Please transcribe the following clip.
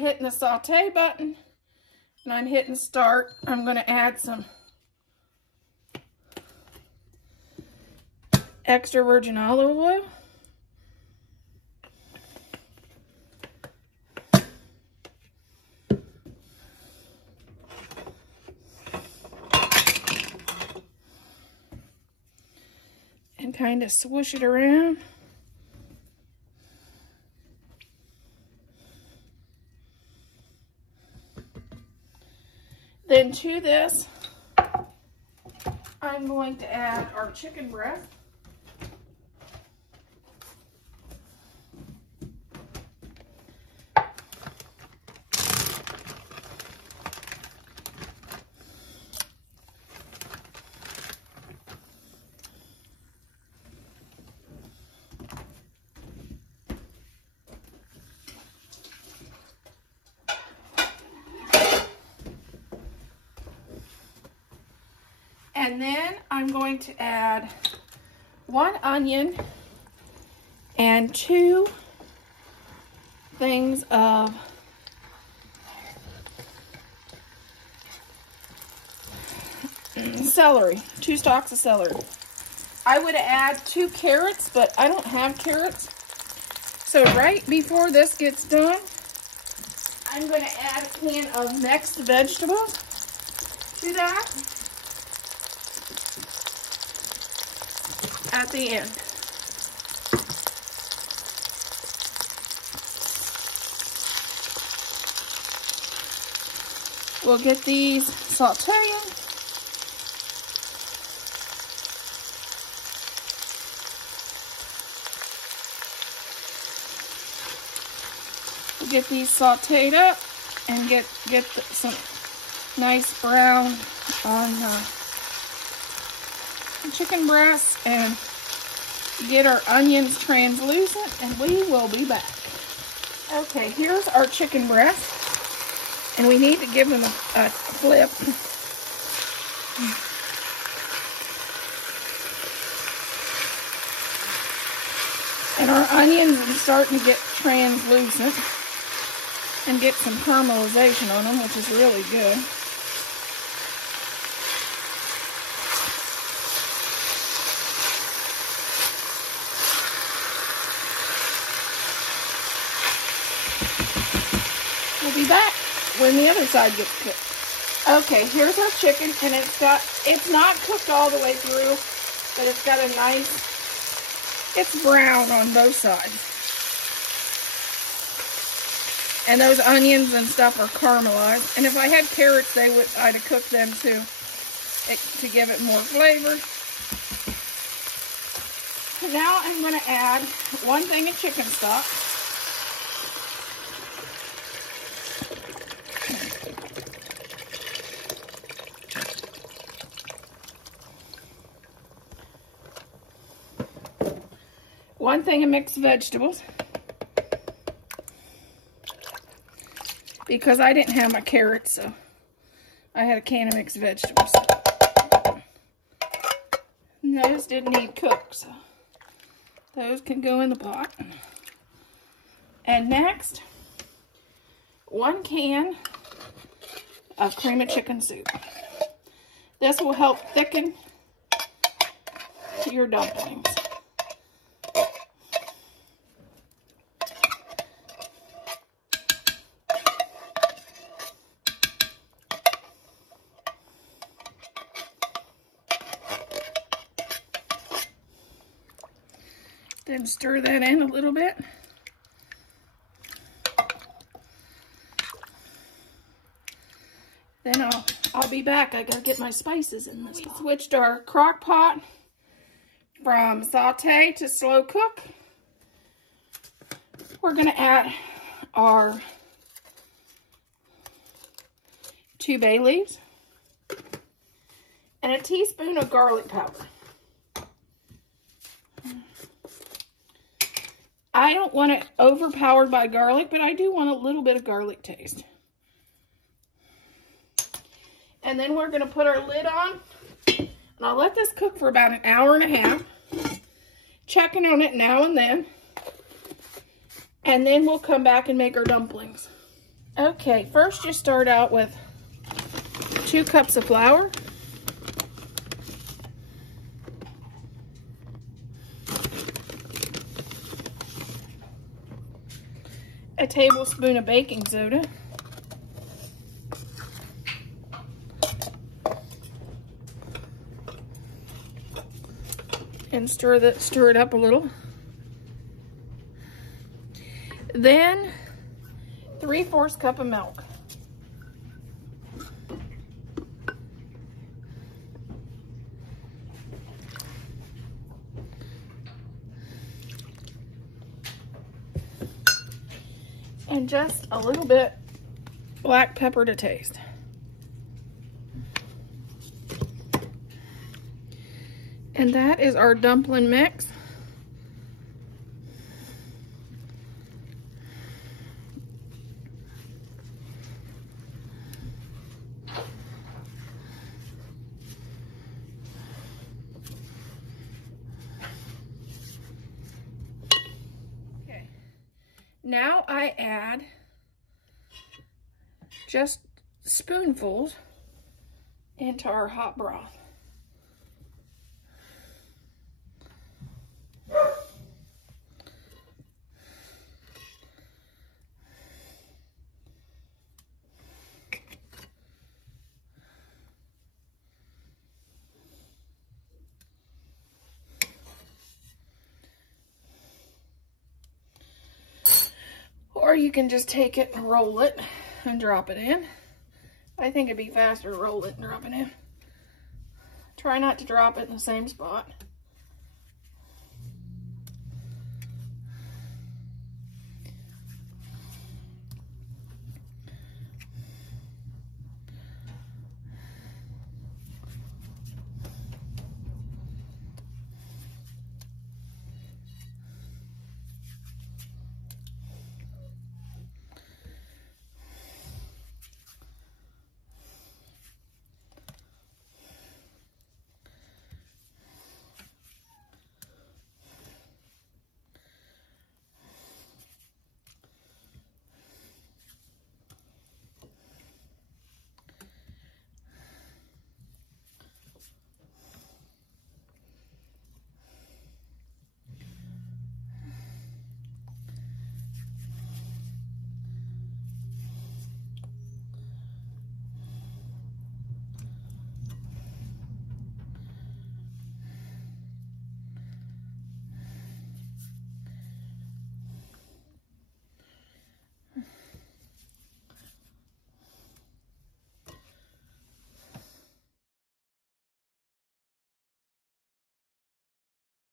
hitting the saute button and I'm hitting start. I'm going to add some extra virgin olive oil. And kind of swoosh it around. Then to this, I'm going to add our chicken breast. And then I'm going to add 1 onion and 2 things of celery, 2 stalks of celery. I would add 2 carrots, but I don't have carrots. So right before this gets done, I'm going to add a can of mixed vegetables to that. At the end. We'll get these sauteing. We'll get these sauteed up and get some nice brown on chicken breast and get our onions translucent, and we will be back. Okay, here's our chicken breast, and we need to give them a flip. And our onions are starting to get translucent and get some caramelization on them, which is really good. We'll be back when the other side gets cooked. Okay, here's our chicken, and it's not cooked all the way through, but it's got a nice, it's brown on both sides. And those onions and stuff are caramelized. And if I had carrots, I'd have cooked them too, to give it more flavor. Now I'm going to add 1 thing of chicken stock. One thing of mixed vegetables, because I didn't have my carrots, so I had a can of mixed vegetables. And those didn't need cooked, so those can go in the pot. And next, 1 can of cream of chicken soup. This will help thicken your dumplings. Then stir that in a little bit. Then I'll be back. I gotta get my spices in this. We switched our crock pot from saute to slow cook. We're gonna add our 2 bay leaves and a teaspoon of garlic powder. I don't want it overpowered by garlic, but I do want a little bit of garlic taste. And then we're going to put our lid on, and I'll let this cook for about 1.5 hours, checking on it now and then we'll come back and make our dumplings. Okay, first you start out with 2 cups of flour, a tablespoon of baking soda, and stir it up a little. Then 3/4 cup of milk. And just a little bit black pepper to taste. And that is our dumpling mix. Okay. Now I add just spoonfuls into our hot broth. Or you can just take it and roll it and drop it in. I think it'd be faster to roll it and drop it in. Try not to drop it in the same spot.